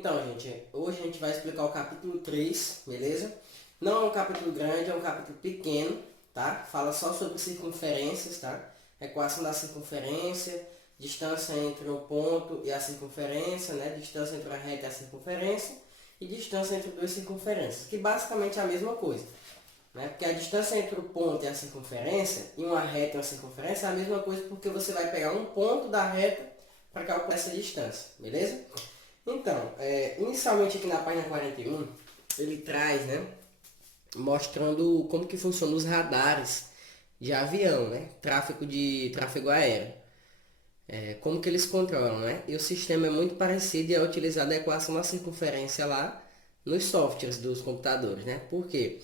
Então, gente, hoje a gente vai explicar o capítulo 3, beleza? Não é um capítulo grande, é um capítulo pequeno, tá? Fala só sobre circunferências, tá? Equação da circunferência, distância entre o ponto e a circunferência, né? Distância entre a reta e a circunferência e distância entre duas circunferências, que basicamente é a mesma coisa, né? Porque a distância entre o ponto e a circunferência, e uma reta e uma circunferência, é a mesma coisa porque você vai pegar um ponto da reta para calcular essa distância, beleza? Então, inicialmente aqui na página 41, ele traz, né, mostrando como que funcionam os radares de avião, né, tráfego aéreo. Como que eles controlam, né? E o sistema é muito parecido e é utilizado a equação da circunferência lá nos softwares dos computadores, né? Por quê?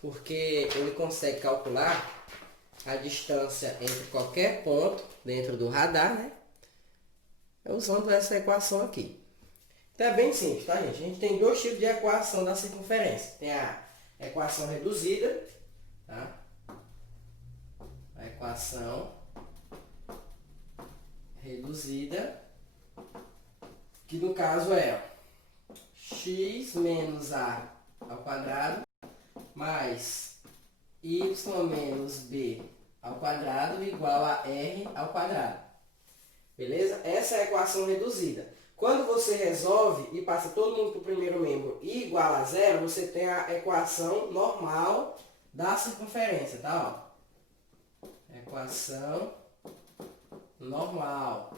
Porque ele consegue calcular a distância entre qualquer ponto dentro do radar, né? Usando essa equação aqui. Então é bem simples, tá, gente? A gente tem dois tipos de equação da circunferência. Tem a equação reduzida, tá? A equação reduzida, que no caso é x menos a ao quadrado mais y menos b ao quadrado igual a r ao quadrado. Beleza? Essa é a equação reduzida. Quando você resolve e passa todo mundo para o primeiro membro e igual a zero, você tem a equação normal da circunferência, tá? Ó. Equação normal.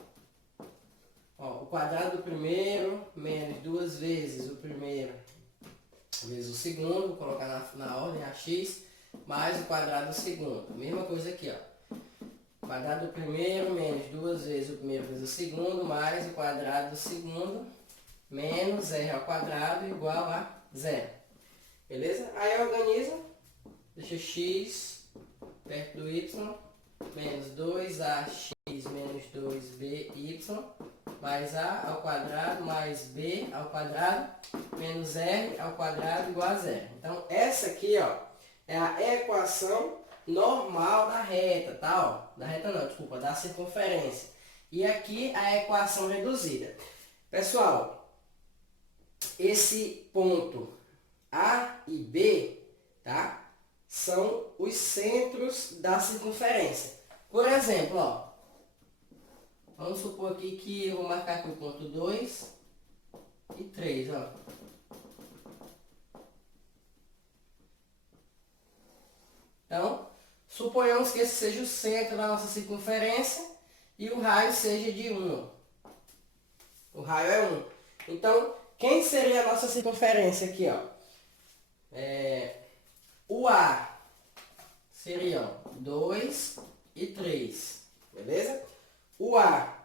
Ó, o quadrado do primeiro menos duas vezes o primeiro vezes o segundo, vou colocar na ordem ax, mais o quadrado do segundo. Mesma coisa aqui, ó. Quadrado do primeiro menos duas vezes o primeiro vezes o segundo, mais o quadrado do segundo, menos r ao quadrado igual a zero. Beleza? Aí organiza, deixa x perto do y, menos 2ax menos 2by, mais a ao quadrado, mais b ao quadrado, menos r ao quadrado igual a zero. Então, essa aqui, ó, é a equação normal da reta, tá? Ó, da reta não, desculpa, da circunferência. E aqui a equação reduzida. Pessoal, esse ponto A e B, tá? São os centros da circunferência. Por exemplo, ó, vamos supor aqui que eu vou marcar aqui o ponto 2 e 3, ó. Então, suponhamos que esse seja o centro da nossa circunferência e o raio seja de 1. O raio é 1. Então, quem seria a nossa circunferência aqui, ó? O A seria 2 e 3, beleza? O A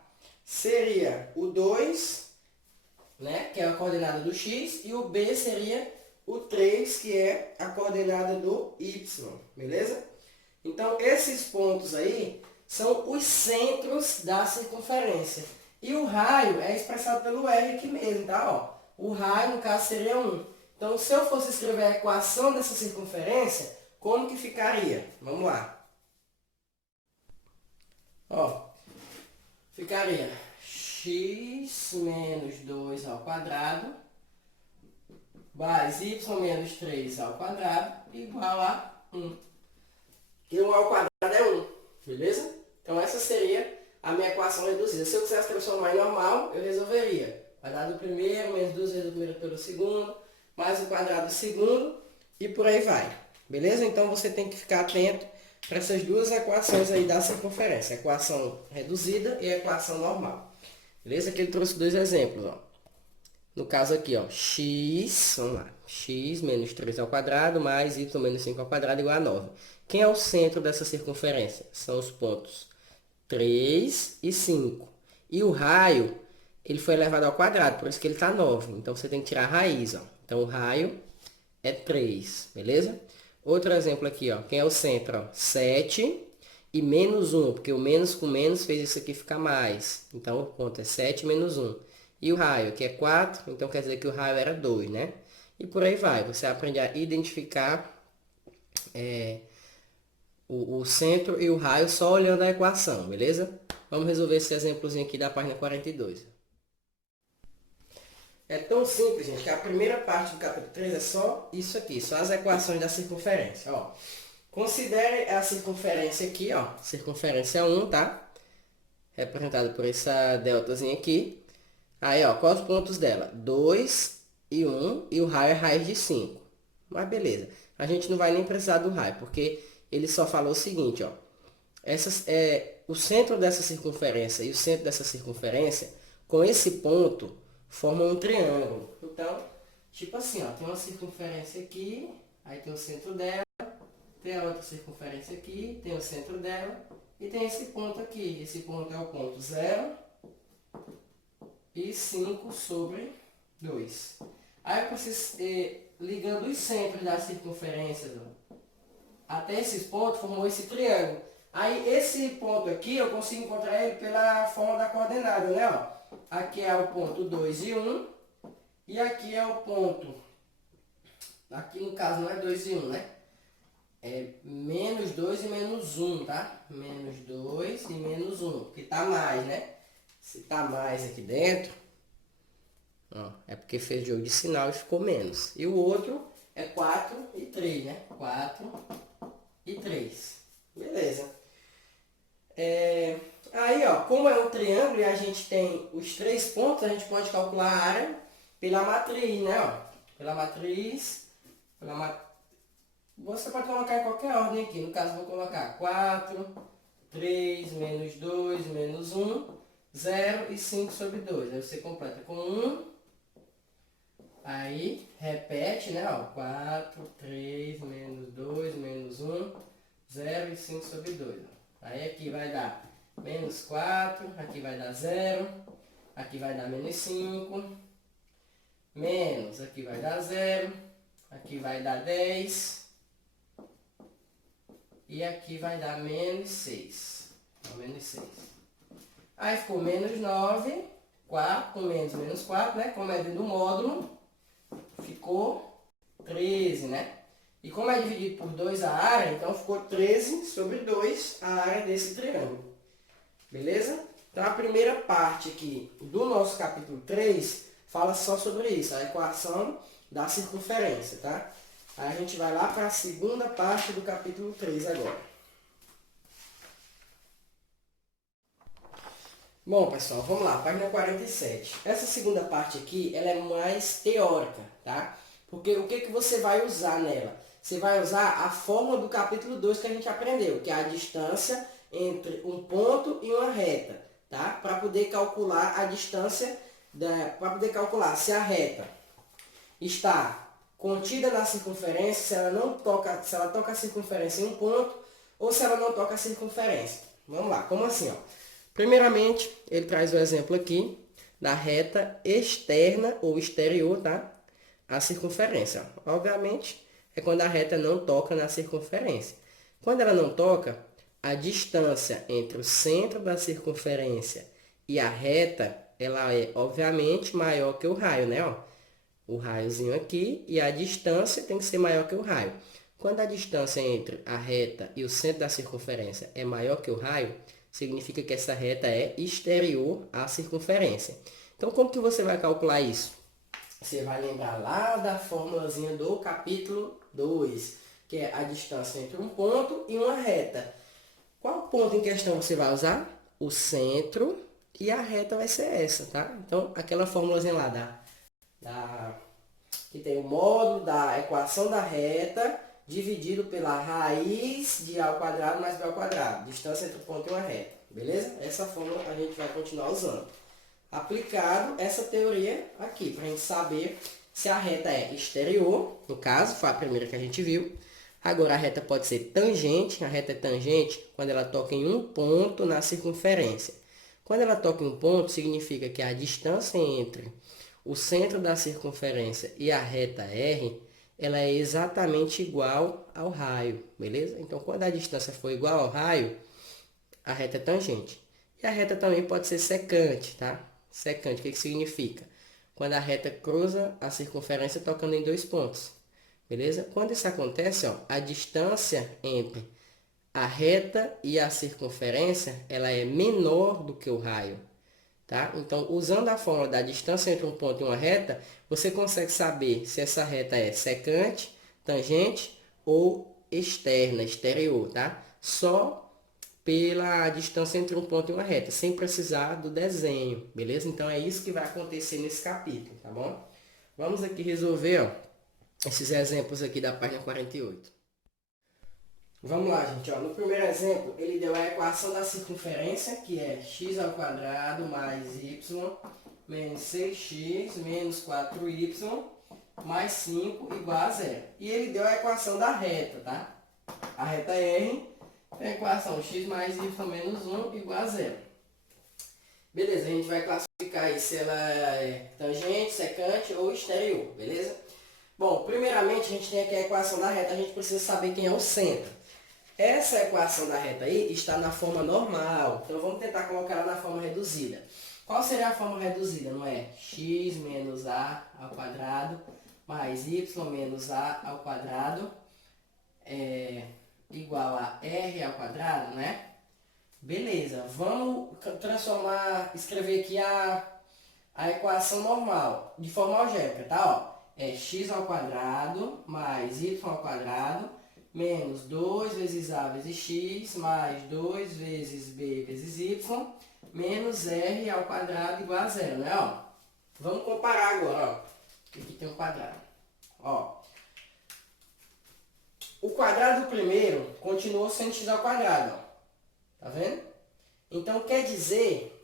seria o 2, né, que é a coordenada do x, e o B seria o 3, que é a coordenada do y, beleza? Então, esses pontos aí são os centros da circunferência. E o raio é expressado pelo R aqui mesmo, tá? Ó, o raio, no caso, seria 1. Então, se eu fosse escrever a equação dessa circunferência, como que ficaria? Vamos lá. Ó, ficaria x menos 2 ao quadrado mais y menos 3 ao quadrado igual a 1. E 1 ao quadrado é 1, beleza? Então essa seria a minha equação reduzida. Se eu quisesse transformar em normal, eu resolveria. Quadrado do primeiro, menos 2 vezes o primeiro pelo segundo, mais o quadrado do segundo, e por aí vai. Beleza? Então você tem que ficar atento para essas duas equações aí da circunferência. A equação reduzida e a equação normal. Beleza? Aqui ele trouxe dois exemplos, ó. No caso aqui, ó, x, vamos lá, x menos 3 ao quadrado mais y menos 5 ao quadrado igual a 9. Quem é o centro dessa circunferência? São os pontos 3 e 5. E o raio, ele foi elevado ao quadrado, por isso que ele está 9. Então, você tem que tirar a raiz, ó. Então, o raio é 3, beleza? Outro exemplo aqui, ó, quem é o centro? Ó, 7 e menos 1, porque o menos com menos fez isso aqui ficar mais. Então, o ponto é 7 menos 1. E o raio aqui é 4, então quer dizer que o raio era 2, né? E por aí vai, você aprende a identificar o centro e o raio só olhando a equação, beleza? Vamos resolver esse exemplozinho aqui da página 42. É tão simples, gente, que a primeira parte do capítulo 3 é só isso aqui, só as equações da circunferência, ó. Considere a circunferência aqui, ó, circunferência 1, tá? Representada por essa deltazinha aqui. Aí, ó, quais os pontos dela? 2 e 1, e o raio é raiz de 5. Mas beleza, a gente não vai nem precisar do raio, porque ele só falou o seguinte, ó. O centro dessa circunferência e o centro dessa circunferência, com esse ponto, formam um triângulo. Então, tipo assim, ó, tem uma circunferência aqui, aí tem o centro dela, tem a outra circunferência aqui, tem o centro dela, e tem esse ponto aqui. Esse ponto é o ponto 0 e 5 sobre 2. Aí, ligando os centros das circunferências, ó, até esses pontos, formou esse triângulo. Aí, esse ponto aqui, eu consigo encontrar ele pela forma da coordenada, né? Ó. Aqui é o ponto 2 e 1. E aqui é o ponto... Aqui, no caso, não é 2 e 1, né? É menos 2 e menos 1, tá? Menos 2 e menos 1. Porque tá mais, né? Se tá mais aqui dentro, ó, é porque fez jogo de sinal e ficou menos. E o outro é 4 e 3, né? 4 e 3. Beleza. Aí, ó, como é um triângulo e a gente tem os 3 pontos, a gente pode calcular a área pela matriz, né? Ó, pela matriz. Você pode colocar em qualquer ordem aqui. No caso, eu vou colocar 4, 3, menos 2, menos 1, 0 e 5 sobre 2. Aí você completa com 1. Aí, repete, né? Ó, 4, 3, menos 2, menos 1, 0 e 5 sobre 2. Aí aqui vai dar menos 4, aqui vai dar 0, aqui vai dar menos 5, menos, aqui vai dar 0, aqui vai dar 10, e aqui vai dar menos 6. Então, menos 6. Aí ficou menos 9, 4, com menos 4, né? Como é dentro do módulo, ficou 13, né? E como é dividido por 2 a área, então ficou 13 sobre 2 a área desse triângulo. Beleza? Então a primeira parte aqui do nosso capítulo 3 fala só sobre isso, a equação da circunferência, tá? Aí a gente vai lá para a segunda parte do capítulo 3 agora. Bom, pessoal, vamos lá, página 47. Essa segunda parte aqui, ela é mais teórica, tá? Porque o que você vai usar nela? Você vai usar a fórmula do capítulo 2 que a gente aprendeu, que é a distância entre um ponto e uma reta, tá? Para poder calcular a distância, para poder calcular se a reta está contida na circunferência, se ela toca a circunferência em um ponto, ou se ela não toca a circunferência. Vamos lá, como assim, ó? Primeiramente, ele traz o exemplo aqui da reta externa ou exterior, tá? A circunferência. Obviamente, é quando a reta não toca na circunferência. Quando ela não toca, a distância entre o centro da circunferência e a reta, ela é, obviamente, maior que o raio, né? Ó, o raiozinho aqui e a distância tem que ser maior que o raio. Quando a distância entre a reta e o centro da circunferência é maior que o raio, significa que essa reta é exterior à circunferência. Então, como que você vai calcular isso? Você vai lembrar lá da formulazinha do capítulo 2, que é a distância entre um ponto e uma reta. Qual ponto em questão você vai usar? O centro, e a reta vai ser essa, tá? Então, aquela formulazinha lá que tem o módulo da equação da reta dividido pela raiz de A ao quadrado mais B ao quadrado. Distância entre o ponto e uma reta. Beleza? Essa fórmula a gente vai continuar usando. Aplicado essa teoria aqui, para a gente saber se a reta é exterior, no caso, foi a primeira que a gente viu. Agora a reta pode ser tangente, a reta é tangente quando ela toca em um ponto na circunferência. Quando ela toca em um ponto, significa que a distância entre o centro da circunferência e a reta R, ela é exatamente igual ao raio, beleza? Então, quando a distância for igual ao raio, a reta é tangente. E a reta também pode ser secante, tá? Secante, o que significa? Quando a reta cruza a circunferência tocando em 2 pontos, beleza? Quando isso acontece, ó, a distância entre a reta e a circunferência, ela é menor do que o raio. tá? Então, usando a fórmula da distância entre um ponto e uma reta, você consegue saber se essa reta é secante, tangente ou externa, exterior, tá? Só pela distância entre um ponto e uma reta, sem precisar do desenho, beleza? Então, é isso que vai acontecer nesse capítulo, tá bom? Vamos aqui resolver, ó, esses exemplos aqui da página 48. Vamos lá, gente. Ó. No primeiro exemplo, ele deu a equação da circunferência, que é x ao quadrado mais y menos 6x menos 4y mais 5 igual a zero. E ele deu a equação da reta, tá? A reta R tem a equação x mais y menos 1 igual a zero. Beleza, a gente vai classificar aí se ela é tangente, secante ou exterior, beleza? Bom, primeiramente a gente tem aqui a equação da reta, a gente precisa saber quem é o centro. Essa equação da reta aí está na forma normal, então vamos tentar colocar ela na forma reduzida. Qual seria a forma reduzida? Não é x menos a ao quadrado mais y menos a ao quadrado igual a r ao quadrado, né? Beleza, vamos transformar, escrever aqui a equação normal, de forma algébrica, tá? Ó, é x ao quadrado mais y ao quadrado menos 2 vezes a vezes x mais 2 vezes b vezes y menos r ao quadrado igual a zero, né? Ó, vamos comparar agora, ó. Aqui tem um quadrado. Ó, o quadrado do primeiro continuou sendo x ao quadrado, ó. Tá vendo? Então quer dizer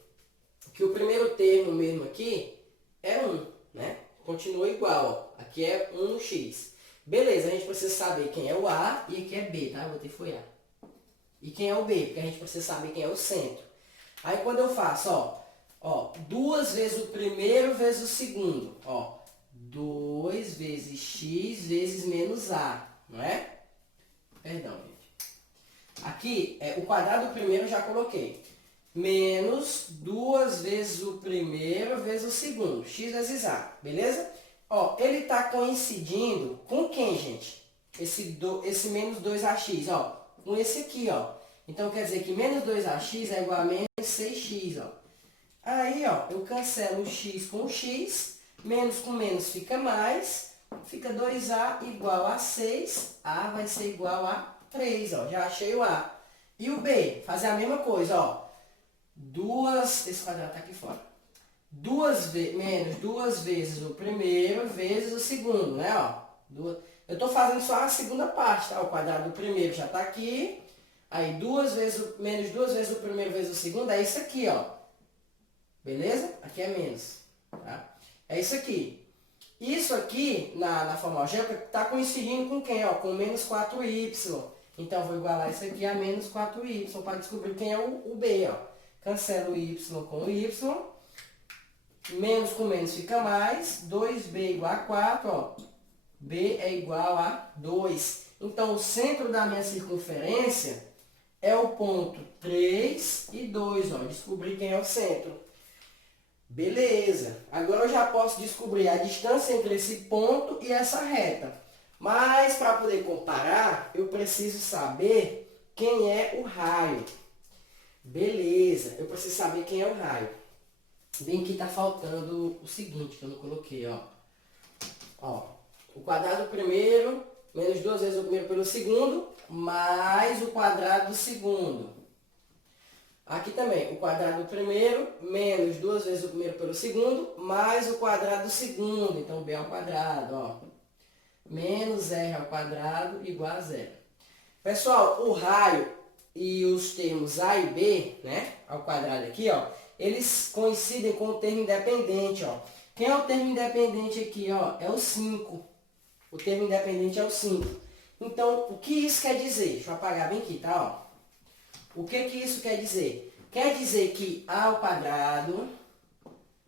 que o primeiro termo mesmo aqui é 1, né? Continua igual, ó. Aqui é 1 no x. Beleza, a gente precisa saber quem é o A e aqui é B, tá? Eu botei foi A. E quem é o B, porque a gente precisa saber quem é o centro. Aí quando eu faço, ó, 2 vezes o primeiro vezes o segundo, ó. 2 vezes x vezes menos A, não é? Perdão, gente. Aqui, o quadrado do primeiro eu já coloquei. Menos 2 vezes o primeiro vezes o segundo. X vezes A, beleza? Ó, ele está coincidindo com quem, gente? Esse menos 2ax, ó. Com esse aqui, ó. Então, quer dizer que menos 2ax é igual a menos 6x, ó. Aí, ó, eu cancelo o x com o x. Menos com menos fica mais. Fica 2a igual a 6. A vai ser igual a 3, ó. Já achei o A. E o B? Fazer a mesma coisa, ó. Esse quadrado está aqui fora. Menos 2 vezes o primeiro vezes o segundo, né? Ó, eu estou fazendo só a segunda parte, tá? O quadrado do primeiro já está aqui. Aí menos 2 vezes o primeiro vezes o segundo é isso aqui, ó. Beleza? Aqui é menos. Tá? É isso aqui. Isso aqui, na forma algébrica, está coincidindo com quem? Ó? Com menos 4y. Então, vou igualar isso aqui a menos 4y para descobrir quem é o B, ó. Cancelo o y com o y. Menos com menos fica mais. 2b igual a 4, ó. B é igual a 2. Então, o centro da minha circunferência é o ponto 3 e 2, ó. Descobri quem é o centro. Beleza. Agora eu já posso descobrir a distância entre esse ponto e essa reta. Mas, para poder comparar, eu preciso saber quem é o raio. Beleza. Eu preciso saber quem é o raio. Bem que está faltando o seguinte, que eu não coloquei, ó. Ó, o quadrado do primeiro, menos 2 vezes o primeiro pelo segundo, mais o quadrado do segundo. Aqui também, o quadrado do primeiro, menos 2 vezes o primeiro pelo segundo, mais o quadrado do segundo. Então, b ao quadrado, ó. Menos r ao quadrado igual a zero. Pessoal, o raio e os termos a e b, né, ao quadrado aqui, ó, eles coincidem com o termo independente, ó. Quem é o termo independente aqui, ó? É o 5. O termo independente é o 5. Então, o que isso quer dizer? Deixa eu apagar bem aqui, tá? Ó. O que isso quer dizer? Quer dizer que a ao quadrado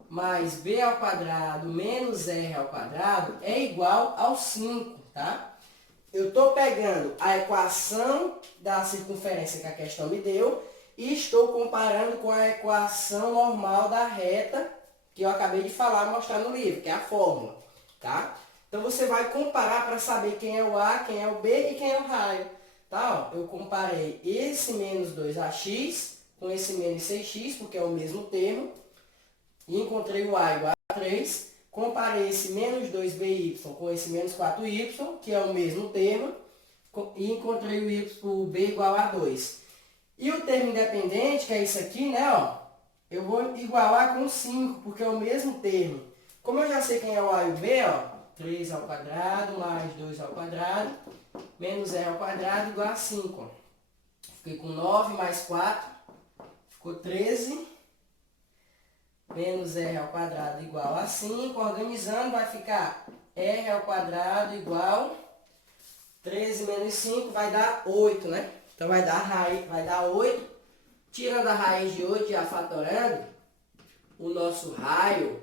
mais b ao quadrado menos r ao quadrado é igual ao 5, tá? Eu estou pegando a equação da circunferência que a questão me deu e estou comparando com a equação normal da reta que eu acabei de falar, mostrar no livro, que é a fórmula, tá? Então, você vai comparar para saber quem é o A, quem é o B e quem é o raio, tá? Ó, eu comparei esse menos 2ax com esse menos 6x, porque é o mesmo termo. encontrei o A igual a 3, comparei esse menos 2by com esse menos 4y, que é o mesmo termo, e encontrei o b igual a 2. E o termo independente, que é isso aqui, né, ó, eu vou igualar com 5, porque é o mesmo termo. Como eu já sei quem é o a e o b, ó, 3 ao quadrado mais 2 ao quadrado, menos r ao quadrado igual a 5. Ó. Fiquei com 9 mais 4, ficou 13. Menos r ao quadrado igual a 5. Organizando, vai ficar r ao quadrado igual 13 menos 5 vai dar 8, né? Então vai dar 8. Tirando a raiz de 8 e a fatorando, o nosso raio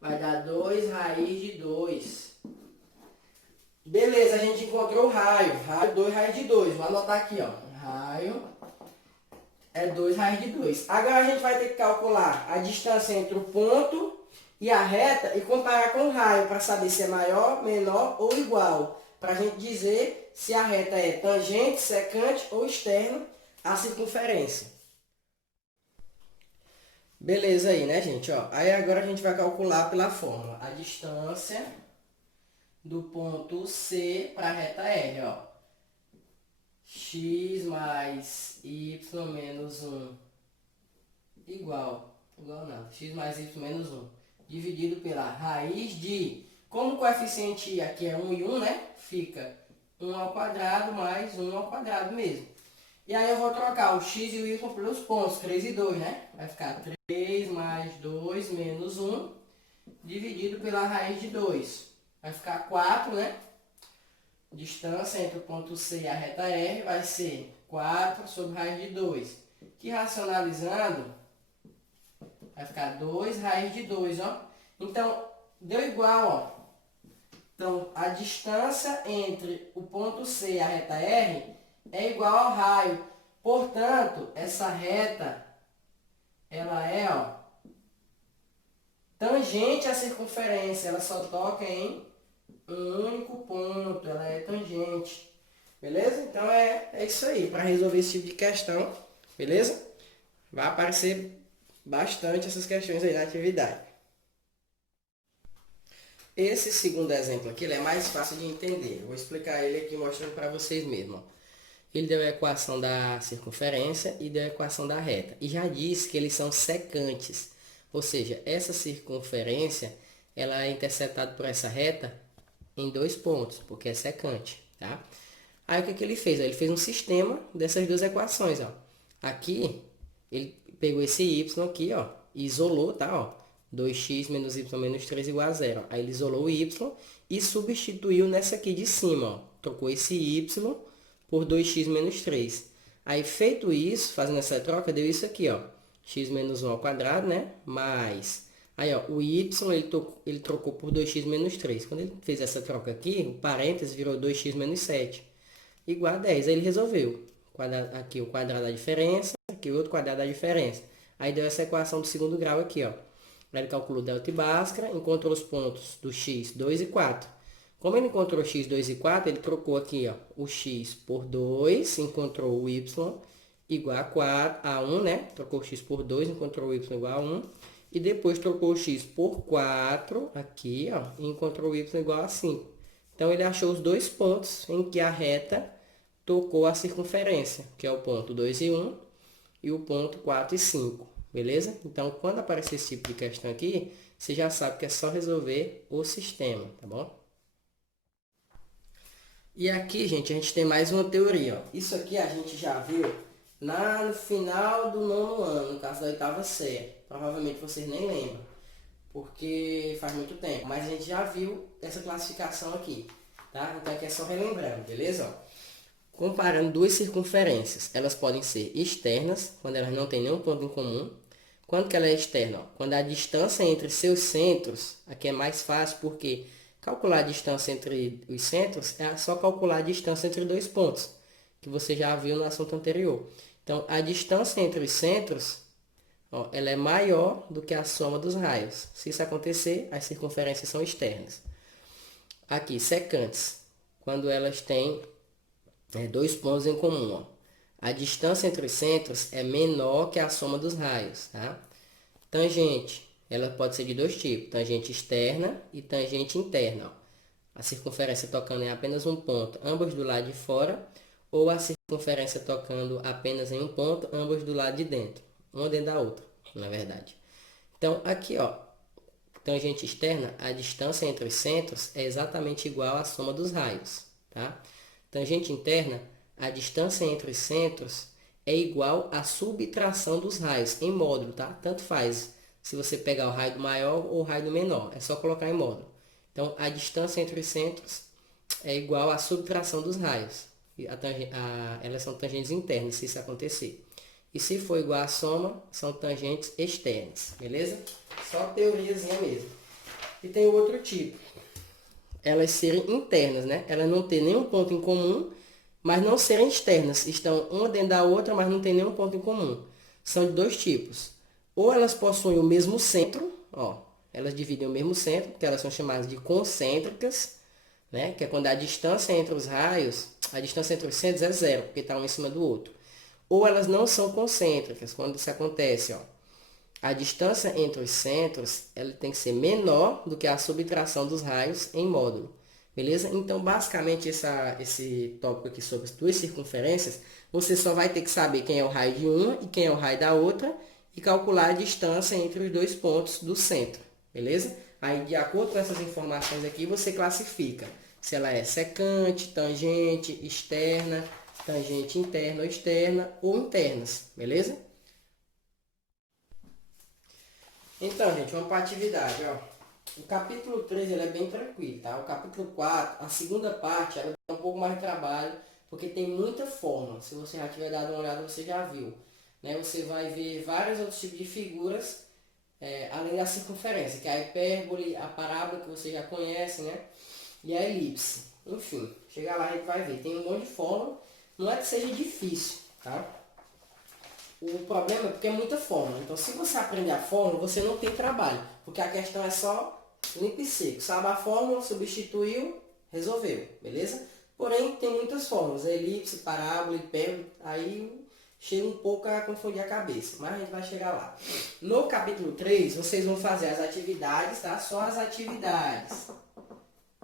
vai dar 2 raiz de 2. Beleza, a gente encontrou o raio. Raio 2 raiz de 2. Vou anotar aqui, ó. Raio é 2 raiz de 2. Agora a gente vai ter que calcular a distância entre o ponto e a reta e comparar com o raio para saber se é maior, menor ou igual. Para a gente dizer se a reta é tangente, secante ou externa à circunferência. Beleza aí, né, gente? Ó, aí agora a gente vai calcular pela fórmula a distância do ponto C para a reta R, ó. X mais y menos 1 igual não, x mais y menos 1 dividido pela raiz de, como o coeficiente aqui é 1 e 1, né? Fica 1 ao quadrado mais 1 ao quadrado mesmo. E aí eu vou trocar o x e o y pelos pontos, 3 e 2, né? Vai ficar 3 mais 2 menos 1 dividido pela raiz de 2. Vai ficar 4, né? Distância entre o ponto C e a reta R vai ser 4 sobre raiz de 2. Que racionalizando, vai ficar 2 raiz de 2, ó. Então, deu igual, ó. Então, a distância entre o ponto C e a reta R é igual ao raio. Portanto, essa reta, ela é, ó, tangente à circunferência. Ela só toca em um único ponto, ela é tangente. Beleza? Então é isso aí, para resolver esse tipo de questão, beleza? Vai aparecer bastante essas questões aí na atividade. Esse segundo exemplo aqui, ele é mais fácil de entender. Eu vou explicar ele aqui mostrando para vocês mesmo. Ó. Ele deu a equação da circunferência e deu a equação da reta. E já disse que eles são secantes. Ou seja, essa circunferência, ela é interceptada por essa reta em 2 pontos, porque é secante, tá? Aí o que ele fez? Ele fez um sistema dessas duas equações, ó. Aqui, ele pegou esse y aqui, ó, e isolou, tá, ó. 2x menos y menos 3 igual a 0. Aí ele isolou o y e substituiu nessa aqui de cima, ó. Trocou esse y por 2x menos 3. Aí feito isso, fazendo essa troca, deu isso aqui, ó. X menos 1 ao quadrado, né? Mais... Aí, ó, o y ele trocou por 2x menos 3. Quando ele fez essa troca aqui, o parênteses virou 2x menos 7. Igual a 10. Aí ele resolveu. Aqui o quadrado da diferença, aqui o outro quadrado da diferença. Aí deu essa equação do segundo grau aqui, ó. Aí ele calculou delta e Bhaskara, encontrou os pontos do x, 2 e 4. Como ele encontrou x, 2 e 4, ele trocou aqui, ó, o x por 2, encontrou o y igual a 4, a 1, né? Trocou o x por 2, encontrou o y igual a 1. E depois trocou o x por 4, aqui, ó, e encontrou o y igual a 5. Então, ele achou os 2 pontos em que a reta tocou a circunferência, que é o ponto 2 e 1 e o ponto 4 e 5, beleza? Então, quando aparecer esse tipo de questão aqui, você já sabe que é só resolver o sistema, tá bom? E aqui, gente, a gente tem mais uma teoria, ó. Isso aqui a gente já viu lá no final do 9º ano, no caso da 8ª série. Provavelmente vocês nem lembram, porque faz muito tempo. Mas a gente já viu essa classificação aqui, tá? Então aqui é só relembrando, beleza? Ó, comparando duas circunferências, elas podem ser externas, quando elas não têm nenhum ponto em comum. Quando que ela é externa? Ó, quando a distância entre seus centros, aqui é mais fácil, porque calcular a distância entre os centros é só calcular a distância entre 2 pontos, que você já viu no assunto anterior. Então, a distância entre os centros, ó, ela é maior do que a soma dos raios. Se isso acontecer, as circunferências são externas. Aqui, secantes, quando elas têm 2 pontos em comum. Ó. A distância entre os centros é menor que a soma dos raios. Tá? Tangente, ela pode ser de dois tipos, tangente externa e tangente interna. Ó. A circunferência tocando em apenas um ponto, ambos do lado de fora, ou a circunferência tocando apenas em um ponto, ambos do lado de dentro, uma dentro da outra, na verdade. Então, aqui, ó, tangente externa, a distância entre os centros é exatamente igual à soma dos raios, tá? Tangente interna, a distância entre os centros é igual à subtração dos raios, em módulo, tá? Tanto faz se você pegar o raio do maior ou o raio do menor, é só colocar em módulo. Então, a distância entre os centros é igual à subtração dos raios. Elas são tangentes internas, se isso acontecer. E se for igual à soma, são tangentes externas, beleza? Só teoriazinha mesmo. E tem o outro tipo. Elas serem internas, né? Elas não têm nenhum ponto em comum, mas não serem externas. Estão uma dentro da outra, mas não tem nenhum ponto em comum. São de dois tipos. Ou elas possuem o mesmo centro, ó. Elas dividem o mesmo centro, que elas são chamadas de concêntricas, né? Que é quando a distância entre os raios, a distância entre os centros é zero, porque está um em cima do outro. Ou elas não são concêntricas, quando isso acontece, ó. A distância entre os centros ela tem que ser menor do que a subtração dos raios em módulo. Beleza? Então, basicamente, esse tópico aqui sobre as duas circunferências, você só vai ter que saber quem é o raio de uma e quem é o raio da outra e calcular a distância entre os dois pontos do centro. Beleza? Aí, de acordo com essas informações aqui, você classifica se ela é secante, tangente, externa, tangente interna ou externa ou internas. Beleza? Então, gente, vamos para a atividade, ó. O capítulo 3 ele é bem tranquilo, tá? O capítulo 4, a segunda parte, ela dá um pouco mais de trabalho, porque tem muita fórmula. Se você já tiver dado uma olhada, você já viu. Né? Você vai ver vários outros tipos de figuras, além da circunferência, que é a hipérbole, a parábola, que você já conhece, né? E a elipse. Enfim, chegar lá a gente vai ver. Tem um monte de fórmula. Não é que seja difícil, tá? O problema é porque é muita fórmula. Então, se você aprender a fórmula, você não tem trabalho. Porque a questão é só limpo e seco. Sabe a fórmula, substituiu, resolveu. Beleza? Porém, tem muitas fórmulas. Elipse, parábola, hipérbole. Aí chega um pouco a confundir a cabeça. Mas a gente vai chegar lá. No capítulo 3, vocês vão fazer as atividades, tá? Só as atividades.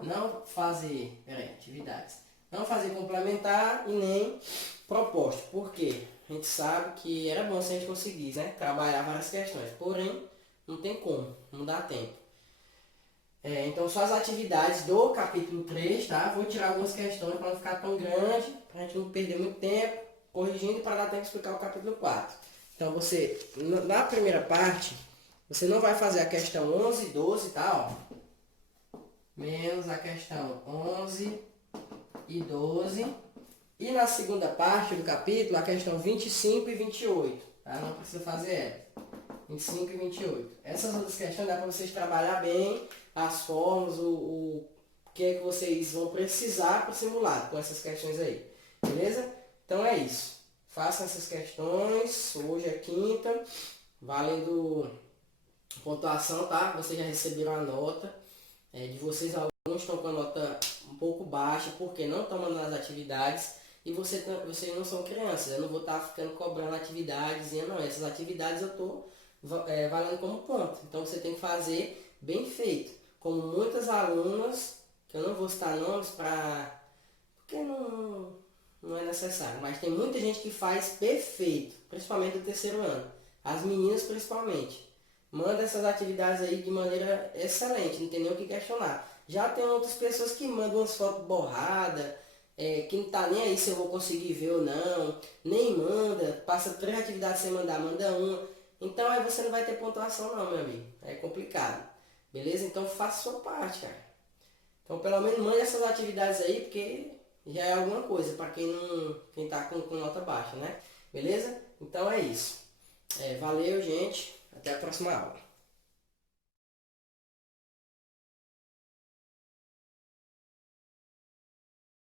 Não fazer... atividades. Não fazer complementar e nem proposta. Por quê? A gente sabe que era bom se a gente conseguisse, né? Trabalhar várias questões. Porém, não tem como. Não dá tempo. Então, só as atividades do capítulo 3, tá? Vou tirar algumas questões para não ficar tão grande, para a gente não perder muito tempo corrigindo e para dar tempo de explicar o capítulo 4. Então, você, na primeira parte, você não vai fazer a questão 11 e 12, tá? Ó. Menos a questão 11 e 12. E na segunda parte do capítulo, a questão 25 e 28. Tá? Não precisa fazer ela. 25 e 28. Essas outras questões dá para vocês trabalhar bem as fórmulas, o que é que vocês vão precisar para o simulado com essas questões aí. Beleza? Então é isso. Façam essas questões. Hoje é quinta. Valendo pontuação, tá? Vocês já receberam a nota. De vocês, alguns estão com a nota um pouco baixa porque não estão mandando as atividades. E vocês não são crianças, eu não vou estar ficando cobrando atividades, dizendo, não, essas atividades eu estou valendo como ponto. Então você tem que fazer bem feito. Como muitas alunas, que eu não vou citar nomes porque não é necessário, mas tem muita gente que faz perfeito, principalmente do terceiro ano. As meninas principalmente. Manda essas atividades aí de maneira excelente, não tem nem o que questionar. Já tem outras pessoas que mandam umas fotos borradas, que não tá nem aí se eu vou conseguir ver ou não, nem manda, passa 3 atividades sem mandar, manda uma. Então aí você não vai ter pontuação não, meu amigo. É complicado. Beleza? Então faça a sua parte, cara. Então pelo menos mande essas atividades aí, porque já é alguma coisa para quem tá com nota baixa, né? Beleza? Então é isso. Valeu, gente. Até a próxima aula.